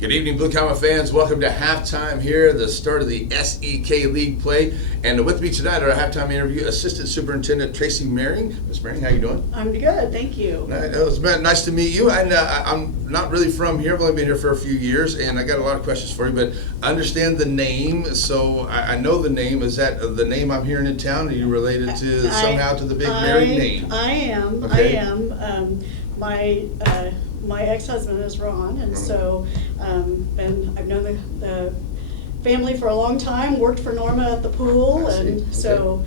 Good evening, Blue Comet fans. Welcome to halftime here, the start of the SEK League play. And with me tonight at our halftime interview, Assistant Superintendent Tracy Maring. Ms. Maring, how you doing? I'm good, thank you. It's been nice to meet you. I'm not really from here. I've only been here for a few years, and I got a lot of questions for you, but I understand the name, so I know the name. Is that the name I'm hearing in town? Are you related to somehow to the big Maring name? I am. Okay. I am. My ex-husband is Ron, and so I've known the family for a long time. Worked for Norma at the pool, and so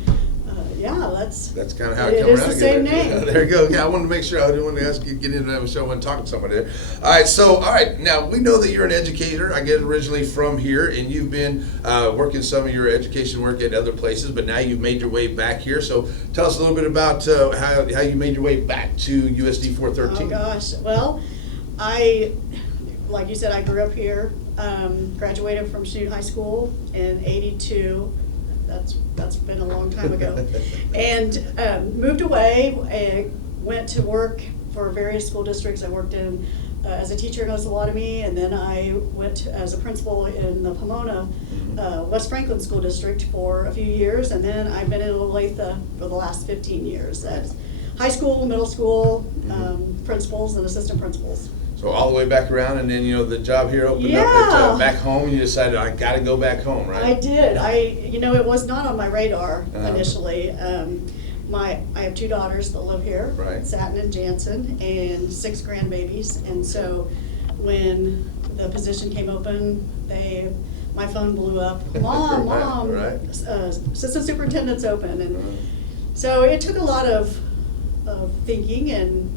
that's kind of how it is comes around. the same name. Yeah, there you go. Yeah, I wanted to make sure. I didn't want to ask you to get into that show and talk to somebody there. All right. Now we know that you're an educator. I get originally from here, and you've been working some of your education work at other places, but now you've made your way back here. So tell us a little bit about how you made your way back to USD 413. Oh gosh, well, like you said, I grew up here. Graduated from Chanute High School in '82. That's been a long time ago, and moved away and went to work for various school districts. I worked in as a teacher in Osawatomie, and then I went as a principal in the Pomona West Franklin School District for a few years, and then I've been in Olathe for the last 15 years as high school, middle school principals and assistant principals. So all the way back around, and then the job here opened up at, back home. You decided I got to go back home, right? I did. It was not on my radar initially. I have two daughters that live here, right. Satin and Jansen, and 6 grandbabies. And so when the position came open, my phone blew up. Mom, right. Assistant Superintendent's open, and so it took a lot of thinking and.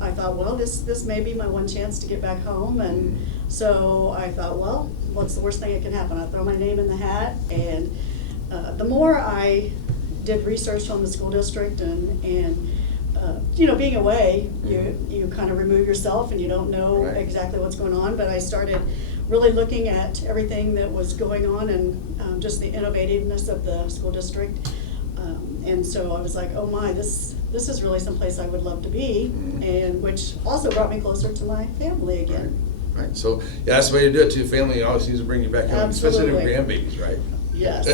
I thought, well, this may be my one chance to get back home, and so I thought, well, what's the worst thing that can happen? I throw my name in the hat, and the more I did research on the school district and being away, you kind of remove yourself and you don't know exactly what's going on. But I started really looking at everything that was going on and just the innovativeness of the school district. And so I was like, oh my, this is really someplace I would love to be, and which also brought me closer to my family again. Right. So that's the way to do it too. Family always seems to bring you back home, Absolutely. especially with grandbabies, right? Yes,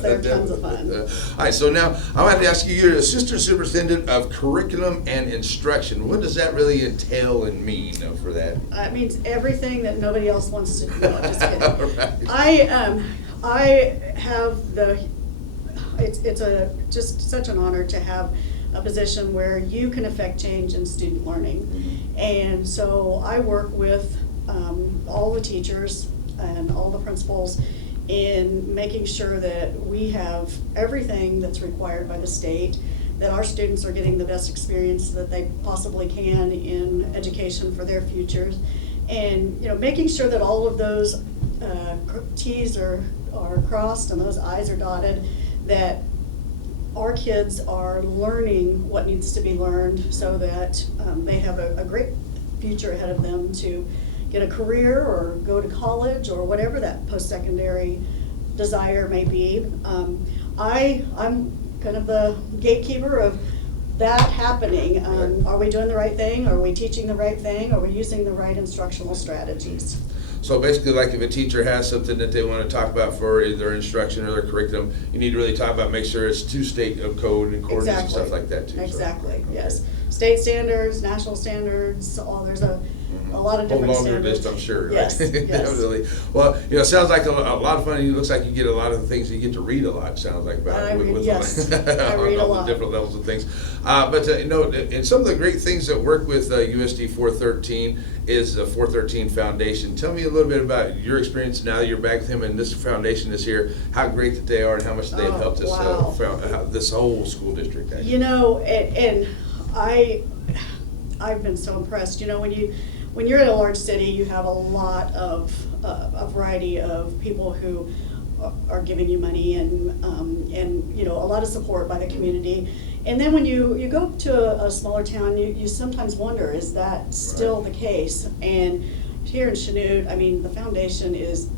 they're tons of fun. All right, so now I want to ask you, you're Assistant Superintendent of Curriculum and Instruction. What does that really entail and mean for that? It means everything that nobody else wants to know. Just kidding. Right. I have it's just such an honor to have a position where you can affect change in student learning. And so I work with all the teachers and all the principals in making sure that we have everything that's required by the state, that our students are getting the best experience that they possibly can in education for their futures, and making sure that all of those T's are crossed and those I's are dotted, that our kids are learning what needs to be learned so that they have a great future ahead of them to get a career or go to college or whatever that post-secondary desire may be. I'm kind of the gatekeeper of that happening. Are we doing the right thing? Are we teaching the right thing? Are we using the right instructional strategies? So basically, like if a teacher has something that they want to talk about for their instruction or their curriculum, you need to really talk about, make sure it's to state code and coordinates and stuff like that too. Exactly, so, yes. State standards, national standards, there's a lot of different longer standards. list, I'm sure. Right? Yes, yes. Definitely. Well, it sounds like a lot of fun. It looks like you get a lot of things. You get to read a lot. Sounds like about Yes, I read a lot. The different levels of things. And some of the great things that work with USD 413 is the 413 Foundation. Tell me a little bit about your experience now that you're back with him and this foundation is here. How great that they are and how much they've helped us this whole school district. Actually. And I've been so impressed. When you're in a large city, you have a lot of a variety of people who are giving you money and a lot of support by the community. And then when you go to a smaller town, you sometimes wonder, is that still the case? And here in Chanute, the foundation is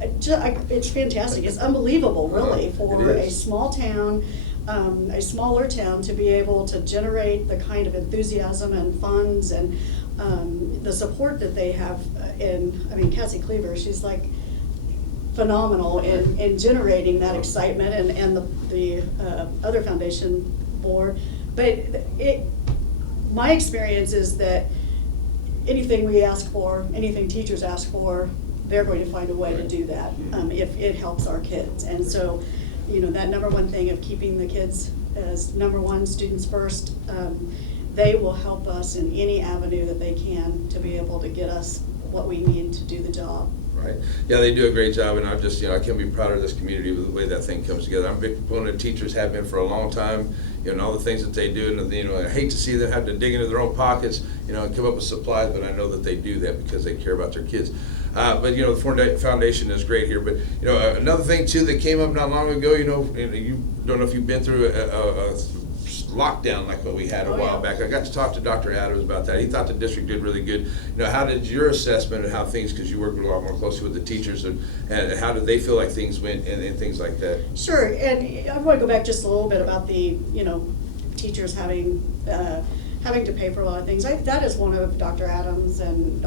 it's fantastic. It's unbelievable, really, for a small town. A smaller town to be able to generate the kind of enthusiasm and funds and the support that they have I mean, Cassie Cleaver, she's like phenomenal in generating that excitement, and the other foundation board. But my experience is that anything we ask for, anything teachers ask for, they're going to find a way to do that if it helps our kids. And so, you know, that number one thing of keeping the kids as number one, students first, they will help us in any avenue that they can to be able to get us what we need to do the job. Right. Yeah, they do a great job, and I'm just, I can't be prouder of this community with the way that thing comes together. I'm a big proponent of teachers, have been for a long time, and all the things that they do, and I hate to see them have to dig into their own pockets, and come up with supplies, but I know that they do that because they care about their kids. But the foundation is great here. But another thing too that came up not long ago, and you don't know if you've been through a lockdown like what we had a while back. I got to talk to Dr. Adams about that. He thought the district did really good. How did your assessment of how things, because you worked a lot more closely with the teachers, and how did they feel like things went and things like that? Sure, and I want to go back just a little bit about the teachers having to pay for a lot of things. That is one of Dr. Adams and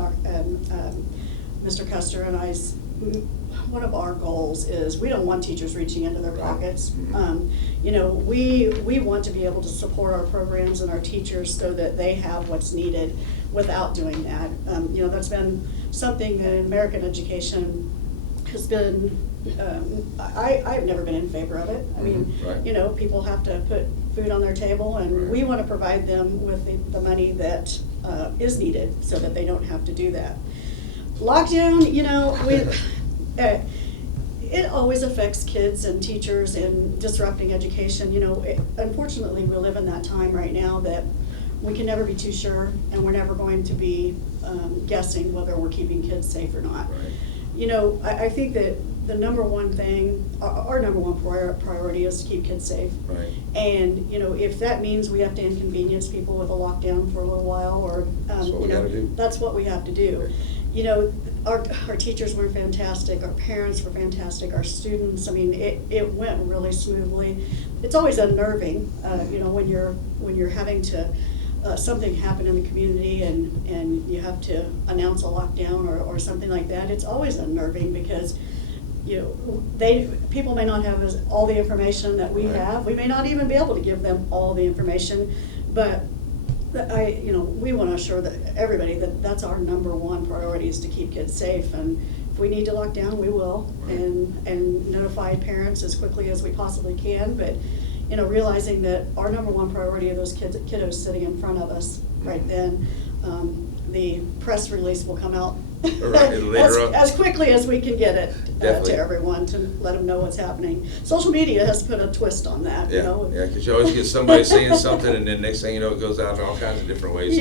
Mr. Custer and I's. One of our goals is we don't want teachers reaching into their pockets. We want to be able to support our programs and our teachers so that they have what's needed without doing that. That's been something that in American education has been, I've never been in favor of it. I mean, people have to put food on their table, and we want to provide them with the money that is needed so that they don't have to do that. Lockdown, it always affects kids and teachers and disrupting education. Unfortunately, we live in that time right now that we can never be too sure, and we're never going to be guessing whether we're keeping kids safe or not. I think that the number one thing, our number one priority is to keep kids safe. And if that means we have to inconvenience people with a lockdown for a little while, or that's what we have to do. Our teachers were fantastic, our parents were fantastic, our students, I mean, it went really smoothly. It's always unnerving, when you're having to, something happen in the community and you have to announce a lockdown or something like that. It's always unnerving because, people may not have all the information that we have. We may not even be able to give them all the information, but we want to assure that everybody that's our number one priority is to keep kids safe, and if we need to lock down, we will, and notify parents as quickly as we possibly can. But realizing that our number one priority are those kiddos sitting in front of us right then. The press release will come out as quickly as we can get it to everyone to let them know what's happening. Social media has put a twist on that. Because you always get somebody saying something, and then next thing you know, it goes out in all kinds of different ways.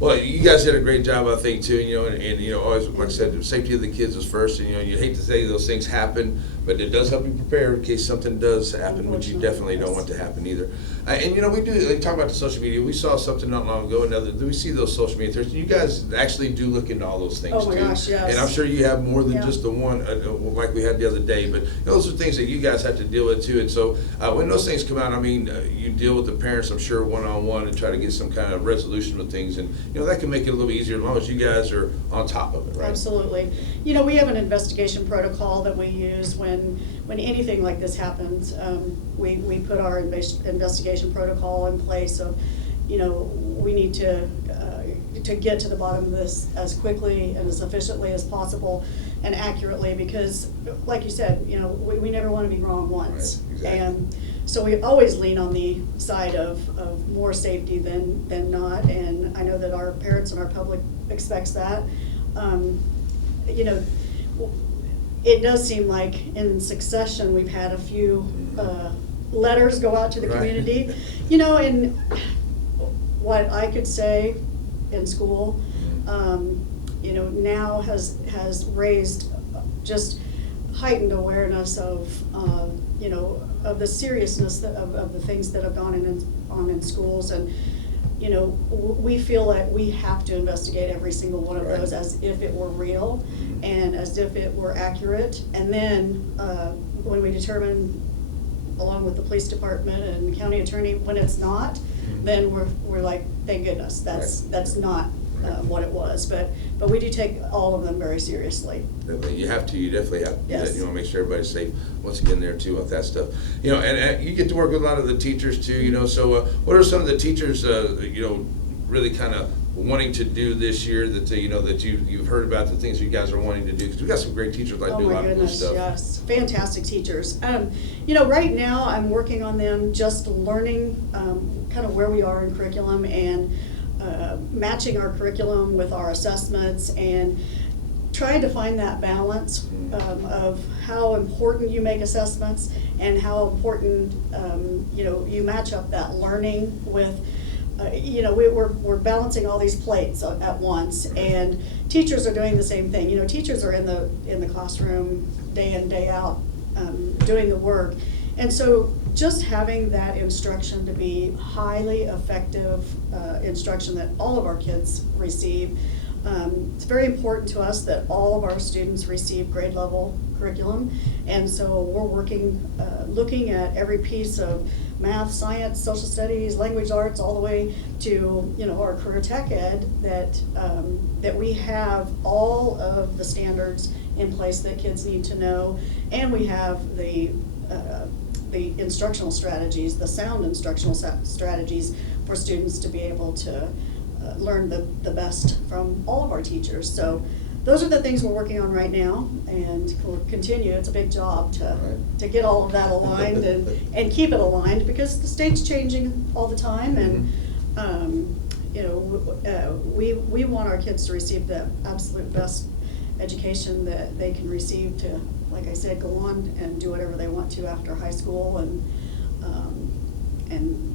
But you guys did a great job, I think, too. And always, like I said, the safety of the kids is first. And you hate to say those things happen, but it does help you prepare in case something does happen, which you definitely don't want to happen either. And we do talk about the social media. We saw something not long ago. We see those social media things. You guys actually do look into all those things. Oh my gosh, yes. And I'm sure you have more than just the one like we had the other day. But those are things that you guys have to deal with too. And so when those things come out, I mean, you deal with the parents, I'm sure, one-on-one and try to get some kind of resolution with things. And that can make it a little bit easier as long as you guys are on top of it, right? Absolutely. We have an investigation protocol that we use when anything like this happens. We put our investigation protocol in place of, we need to get to the bottom of this as quickly and as efficiently as possible and accurately, because like you said, we never want to be wrong once. Right, exactly. And so we always lean on the side of more safety than not, and I know that our parents and our public expects that. It does seem like in succession we've had a few letters go out to the community, and what I could say in school, now has raised just heightened awareness of the seriousness of the things that have gone on in schools, and we feel like we have to investigate every single one of those as if it were real and as if it were accurate, and then when we determine, along with the police department and the county attorney, when it's not, then we're like, thank goodness, that's not what it was, but we do take all of them very seriously. You have to. You definitely have to do that. Yes. You want to make sure everybody's safe. Once again, there too with that stuff. You know, and you get to work with a lot of the teachers too. You know, so what are some of the teachers? You know, really kind of wanting to do this year that you know that you've heard about the things you guys are wanting to do, because we got some great teachers like do a lot of cool stuff. Yes, fantastic teachers. You know, right now I'm working on them just learning kind of where we are in curriculum and matching our curriculum with our assessments and trying to find that balance of how important you make assessments and how important you know, you match up that learning with you know, we're balancing all these plates at once, and teachers are doing the same thing. You know, teachers are in the classroom day in, day out, doing the work, and so just having that instruction to be highly effective instruction that all of our kids receive. It's very important to us that all of our students receive grade level curriculum, and so we're working, looking at every piece of math, science, social studies, language arts, all the way to, you know, our career tech ed, that we have all of the standards in place that kids need to know, and we have the instructional strategies, the sound instructional strategies for students to be able to learn the best from all of our teachers. So those are the things we're working on right now, and we'll continue. It's a big job to get all of that aligned and keep it aligned, because the state's changing all the time, and you know, we want our kids to receive the absolute best education that they can receive to, like I said, go on and do whatever they want to after high school, and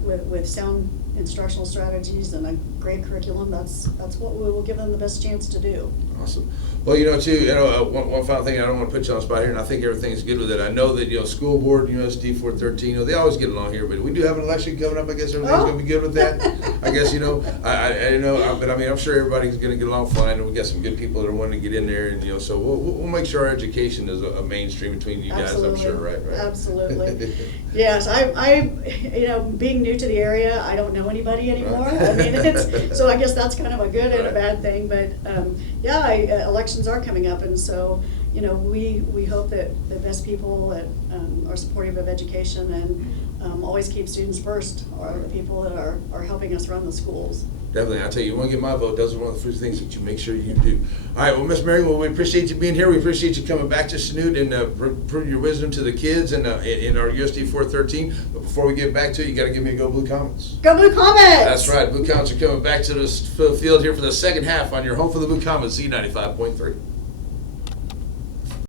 with sound instructional strategies and a great curriculum, that's what we will give them the best chance to do. Awesome. Well, you know, too, you know, one final thing, I don't want to put you on the spot here, and I think everything's good with it. I know that, you know, school board, USD 413, you know, they always get along here, but we do have an election coming up. I guess everything's going to be good with that. I guess, you know, I know, but I mean, I'm sure everybody's going to get along fine, and we got some good people that are wanting to get in there, and, you know, so we'll make sure our education is a mainstream between you guys. Absolutely. I'm sure, right? Absolutely. Yes, I, you know, being new to the area, I don't know anybody anymore. I mean, so I guess that's kind of a good and a bad thing, but yeah, elections are coming up, and so, you know, we hope that the best people that are supportive of education and always keep students first are the people that are helping us run the schools. Definitely. I tell you, you want to get my vote, those are one of the first things that you make sure you do. All right, well, Miss Mary, well, we appreciate you being here. We appreciate you coming back to Chanute and prove your wisdom to the kids and in our USD 413. But before we get back to it, you got to give me a Go Blue Comets. Go Blue Comets! That's right. Blue Comets are coming back to the field here for the second half on your home for the Blue Comets, Z95.3.